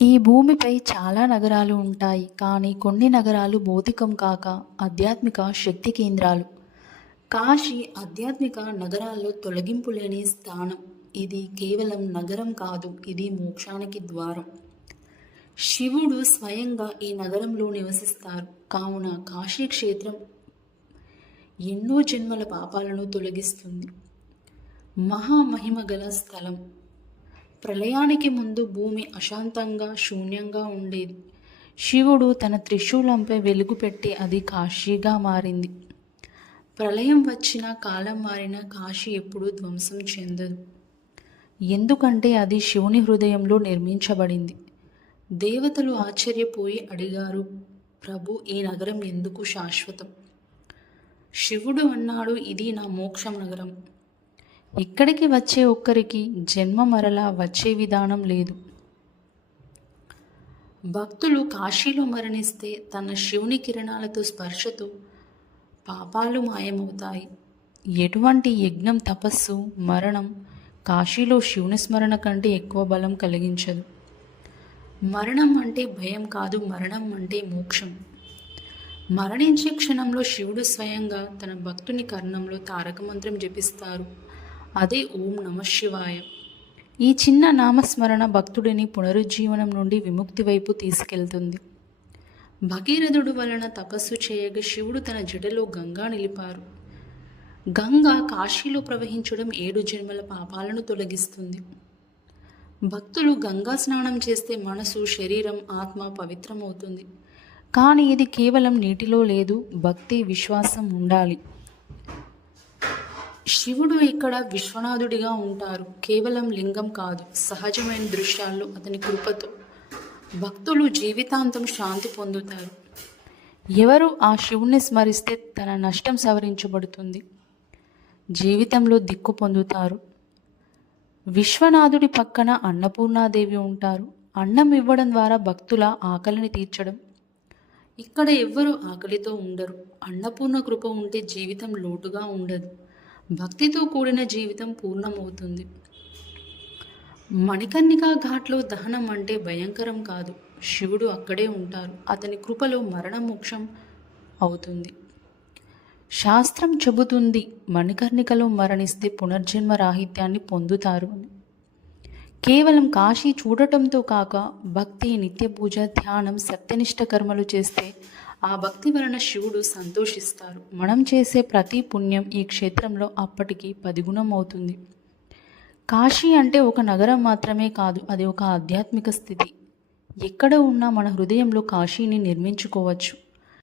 ఈ భూమిపై చాలా నగరాలు ఉంటాయి. కానీ కొన్ని నగరాలు భౌతికం కాక ఆధ్యాత్మిక శక్తి కేంద్రాలు. కాశీ ఆధ్యాత్మిక నగరాల్లో తొలగింపు లేని స్థానం. ఇది కేవలం నగరం కాదు, ఇది మోక్షానికి ద్వారం. శివుడు స్వయంగా ఈ నగరంలో నివసిస్తారు. కావున కాశీ క్షేత్రం ఎన్నో జన్మల పాపాలను తొలగిస్తుంది. మహామహిమ గల స్థలం. ప్రళయానికి ముందు భూమి అశాంతంగా శూన్యంగా ఉండేది. శివుడు తన త్రిశూలంపై వెలుగు పెట్టి అది కాశీగా మారింది. ప్రళయం వచ్చిన కాలం మారిన కాశీ ఎప్పుడూ ధ్వంసం చెందదు. ఎందుకంటే అది శివుని హృదయంలో నిర్మించబడింది. దేవతలు ఆశ్చర్యపోయి అడిగారు, ప్రభు, ఈ నగరం ఎందుకు శాశ్వతం? శివుడు అన్నాడు, ఇది నా మోక్ష నగరం. ఇక్కడికి వచ్చే ఒక్కరికి జన్మ మరలా వచ్చే విధానం లేదు. భక్తులు కాశీలో మరణిస్తే తన శివుని కిరణాలతో స్పర్శతో పాపాలు మాయమవుతాయి. ఎటువంటి యజ్ఞం, తపస్సు, మరణం కాశీలో శివుని స్మరణ కంటే ఎక్కువ బలం కలిగించదు. మరణం అంటే భయం కాదు, మరణం అంటే మోక్షం. మరణించే క్షణంలో శివుడు స్వయంగా తన భక్తుని కర్ణంలో తారక మంత్రం జపిస్తారు. అదే ఓం నమ శివాయ. ఈ చిన్న నామస్మరణ భక్తుడిని పునరుజ్జీవనం నుండి విముక్తి వైపు తీసుకెళ్తుంది. భగీరథుడు వలన తపస్సు చేయగా శివుడు తన జడలో గంగా నిలిపారు. గంగా కాశీలో ప్రవహించడం 7 జన్మల పాపాలను తొలగిస్తుంది. భక్తులు గంగా స్నానం చేస్తే మనసు, శరీరం, ఆత్మ పవిత్రమవుతుంది. కానీ ఇది కేవలం నీటిలో లేదు, భక్తి, విశ్వాసం ఉండాలి. శివుడు ఇక్కడ విశ్వనాథుడిగా ఉంటారు. కేవలం లింగం కాదు, సహజమైన దృశ్యాల్లో అతని కృపతో భక్తులు జీవితాంతం శాంతి పొందుతారు. ఎవరు ఆ శివుణ్ణి స్మరిస్తే తన నష్టం సవరించబడుతుంది, జీవితంలో దిక్కు పొందుతారు. విశ్వనాథుడి పక్కన అన్నపూర్ణాదేవి ఉంటారు. అన్నం ఇవ్వడం ద్వారా భక్తుల ఆకలిని తీర్చడం. ఇక్కడ ఎవ్వరూ ఆకలితో ఉండరు. అన్నపూర్ణ కృప ఉంటే జీవితం లోటుగా ఉండదు. భక్తితో కూడిన జీవితం పూర్ణమవుతుంది. మణికర్ణికా ఘాట్లో దహనం అంటే భయంకరం కాదు. శివుడు అక్కడే ఉంటారు. అతని కృపలో మరణ మోక్షం అవుతుంది. శాస్త్రం చెబుతుంది, మణికర్ణికలో మరణిస్తే పునర్జన్మ రాహిత్యాన్ని పొందుతారు అని. కేవలం కాశీ చూడటంతో కాక భక్తి, నిత్య పూజ, ధ్యానం, సత్యనిష్ట కర్మలు చేస్తే ఆ భక్తి వలన శివుడు సంతోషిస్తారు. మనం చేసే ప్రతి పుణ్యం ఈ క్షేత్రంలో అప్పటికి 10 గుణం అవుతుంది. కాశీ అంటే ఒక నగరం మాత్రమే కాదు, అది ఒక ఆధ్యాత్మిక స్థితి. ఎక్కడ ఉన్నా మన హృదయంలో కాశీని నిర్మించుకోవచ్చు.